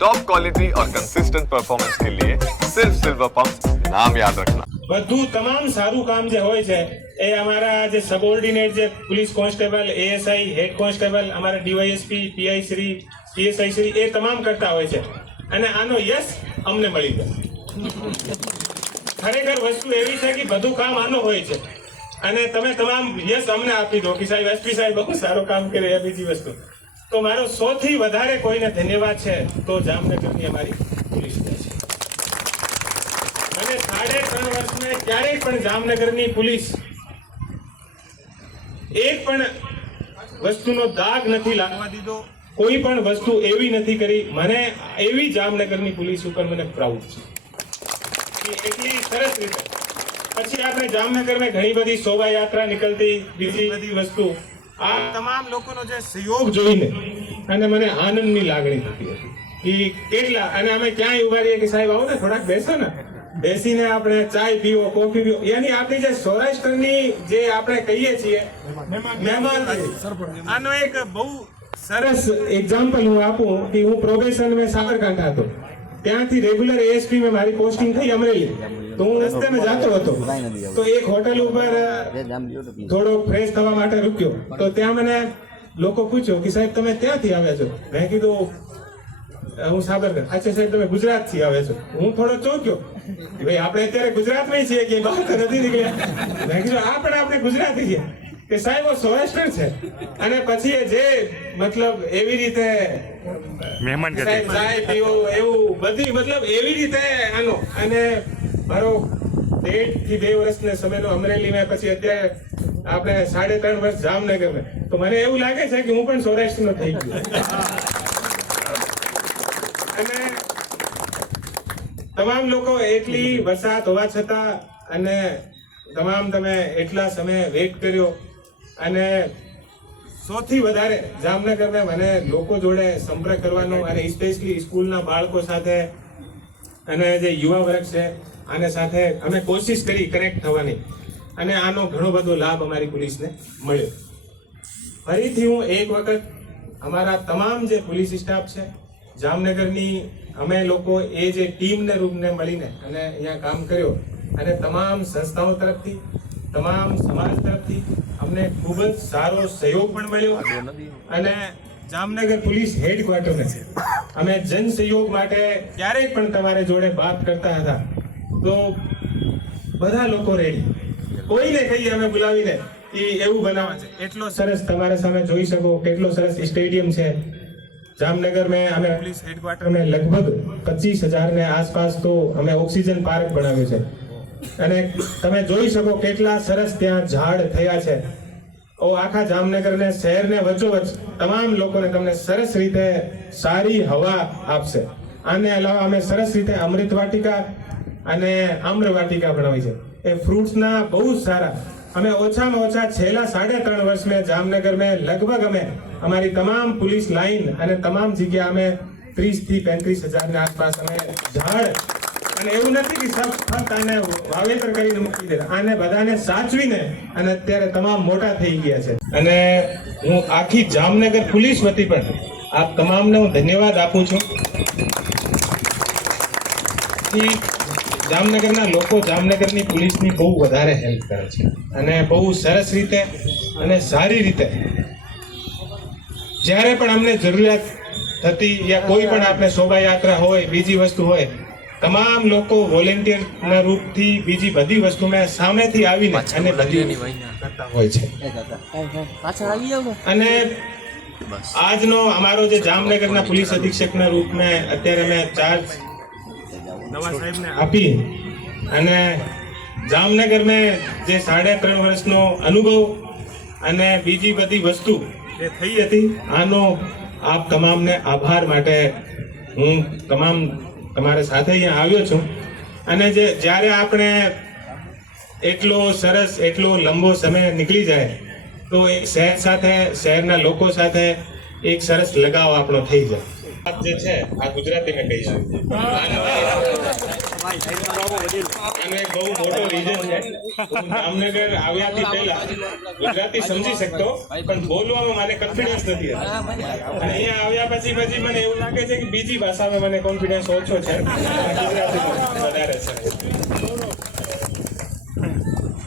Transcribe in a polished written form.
Top quality और consistent performance के लिए सिर्फ सिल्वर पंप नाम याद रखना। બધું તમામ સારું કામ જે હોય છે એ અમારા જે સબઓર્ડિનેટ જે police constable, ASI, head constable, અમારા DySP, PI Shri, PSI Shri એ તમામ કરતા હોય છે અને આનો યશ અમને મળી ગયો। ખરેખર વસ્તુ એવી છે કે બધું કામ આનો હોય છે અને તમે તમામ યશ અમને આપી દો કે સાહેબ એસપી સાહેબ બહુ સારું કામ કરે। એ બીજી વસ્તુ તો મારો સૌથી વધારે કોઈને ધન્યવાદ છે તો જામનગરની અમારી પોલીસને છે। અને 3.5 વર્ષમાં ક્યારેય પણ જામનગરની પોલીસ એક પણ વસ્તુનો દાગ નથી લાગવા દીધો, કોઈ પણ વસ્તુ એવી નથી કરી। મને એવી જામનગરની પોલીસ ઉપર મને પ્રાઉડ છે કે એટલી સરસ રીતે। પછી આપણે જામનગરમાં ઘણી બધી શોભાયાત્રા નીકળતી, બીજી બધી વસ્તુ, આ તમામ લોકોનો જે સહયોગ જોઈને અને મને આનંદની લાગણી થતી હતી કે કેટલા, અને અમે ક્યાંય ઉભા રહીએ કે સાહેબ આવો ને થોડાક બેસો ને, બેસીને આપણે ચાય પીવો, કોફી પીવો, યાની આપણી જે સૌરાષ્ટ્રની જે આપણે કહીએ છીએ મહેમાન, આનો એક બહુ સરસ એક્ઝામ્પલ હું આપું કે હું પ્રોબેશન મેં સાબરકાંઠા હતો, ત્યાંથી રેગ્યુલર એએસપી માં મારી પોસ્ટિંગ થઈ અમરેલી, તો હું રસ્તે જતો હતો તો એક હોટલ ઉપર થોડો ફ્રેશ થવા માટે રૂક્યો, તો ત્યાં મને લોકો પૂછ્યો કે સાહેબ તમે ક્યાંથી આવ્યા છો? મેં કીધું હું સાબરકાંઠા। અચ્છા સાહેબ તમે ગુજરાત થી આવ્યા છો? હું થોડો ચોક્યો, ભાઈ આપણે અત્યારે ગુજરાતમાં છીએ કે બહાર તો નથી નીકળ્યા। મેં કીધું આપણે ગુજરાતી છીએ કે સાહેબ સૌરાષ્ટ્ર છે। અને પછી જે મતલબ એવી રીતે મહેમાન ચાય પીવો એવું બધી મતલબ એવી રીતે આનો, અને મારો 1.5 થી 2 વર્ષનો સમયનો અમરેલીમાં, પછી અત્યારે આપણે 3.5 વર્ષ જામનગરમાં, તો મને એવું લાગે છે કે હું પણ સૌરાષ્ટ્રનો થઈ ગયો। અને તમામ લોકો એટલી વરસાદ હોવા છતાં અને તમામ તમે એટલા સમય વેઇટ કર્યો, અને સૌથી વધારે જામનગરમાં મને લોકો જોડે સંપર્ક કરવાનો, અને સ્પેશિયલી સ્કૂલના બાળકો સાથે અને જે યુવા વર્ગ છે આને સાથે અમે કોશિશ કરી કનેક્ટ થવાની, અને આનો ઘણો બધો લાભ અમારી પોલીસને મળ્યો। ફરીથી હું એક વખત અમારા તમામ જે પોલીસ સ્ટાફ છે જામનગરની, અમે લોકો એ જે ટીમને રૂપને મળીને અને અહીંયા કામ કર્યો, અને તમામ સંસ્થાઓ તરફથી, તમામ સમાજ તરફથી અમને ખૂબ જ સારો સહયોગ પણ મળ્યો। અને જામનગર પોલીસ હેડક્વાર્ટરને અમે જન સહયોગ માટે ક્યારેય પણ તમારે જોડે વાત કરતા હતા તો બધા લોકો રેડી, કોઈને કહીએ અમે બોલાવીને કે એવું બનાવવા છે। એટલો સરસ તમારા સામે જોઈ શકો કેટલો સરસ સ્ટેડિયમ છે જામનગર में। અમે પોલીસ હેડક્વાર્ટર में લગભગ 25,000 ને આસપાસ તો અમે ઓક્સિજન પાર્ક બનાવ્યો છે, અને તમે જોઈ શકો કેટલા સરસ ત્યાં ઝાડ થયા છે। ઓ આખા જામનગરને શહેરને વચ્ચોવચ્ચ તમામ લોકોને તમને સરસ રીતે સારી હવા આપશે। આને અલાવા અમે સરસ રીતે અમૃત વાટિકા અને આમ્ર વાટિકા બનાવી છે, એ ફ્રૂટ્સના બહુ સારા। અમે ઓછામાં ઓછા છેલ્લા 3.5 વર્ષ में જામનગર में લગભગ અમે અમારી તમામ પોલીસ લાઈન અને તમામ જગ્યા અમે 30 થી 35,000 ની આસપાસ અમે ઝાડ, અને એવું નથી કે ફક્ત આને વાવેતર કરીને મૂકી દે, આને બધાને સાચવીને અને અત્યારે તમામ મોટા થઈ ગયા છે। અને હું આખી જામનગર પોલીસ વતી પણ આપ તમામને હું ધન્યવાદ આપું છું કે જામનગરના લોકો જામનગરની પોલીસની બહુ વધારે હેલ્પ કરે છે, અને બહુ સરસ રીતે અને સારી રીતે જ્યારે પણ અમને જરૂરિયાત થતી, યા કોઈ પણ આપણે શોભાયાત્રા હોય, બીજી વસ્તુ હોય, તમામ લોકો વોલેન્ટિયરના રૂપથી બીજી બધી વસ્તુમાં સામેથી આવીને અને બધી કરતા હોય છે। અને આજનો અમારો જે જામનગરના પોલીસ અધિક્ષકના રૂપમાં અત્યારે અમે ચાર્જ નવા સાહેબને આપી, અને જામનગરમાં જે 3.5 વર્ષનો અનુભવ અને બીજી બધી વસ્તુ જે થઈ હતી, આનો આપ તમામને આભાર માટે હું તમારા સાથે અહીંયા આવ્યો છું। અને જ્યારે આપણે એટલો સરસ એટલો લંબો સમય નીકળી જાય તો એક શહેર સાથે, શહેરના લોકો સાથે એક સરસ લગાવ આપણો થઈ જાય, વાત જે છે આ ગુજરાતી મેં કહીશું. આનો એક બહુ મોટો રીઝન છે. હું જામનગર આવ્યાથી પહેલા ગુજરાતી સમજી શકતો, પણ બોલવામાં મને કોન્ફિડન્સ નથી હતો. અને અહીંયા આવ્યા પછી મને એવું લાગે છે કે બીજી ભાષામાં મને કોન્ફિડન્સ ઓછો છે ગુજરાતીમાં.